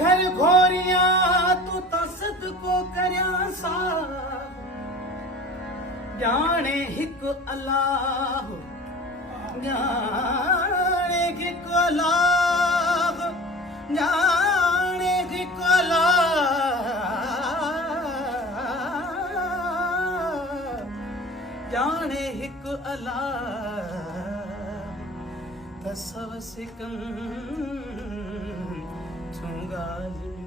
घर घोरिया तू तसद को करया सा जाने हिक अल्लाह जाने हिक अल्लाह जाने हिक अल्लाह जाने हिक अल्लाह तसव सिकम चुंगाली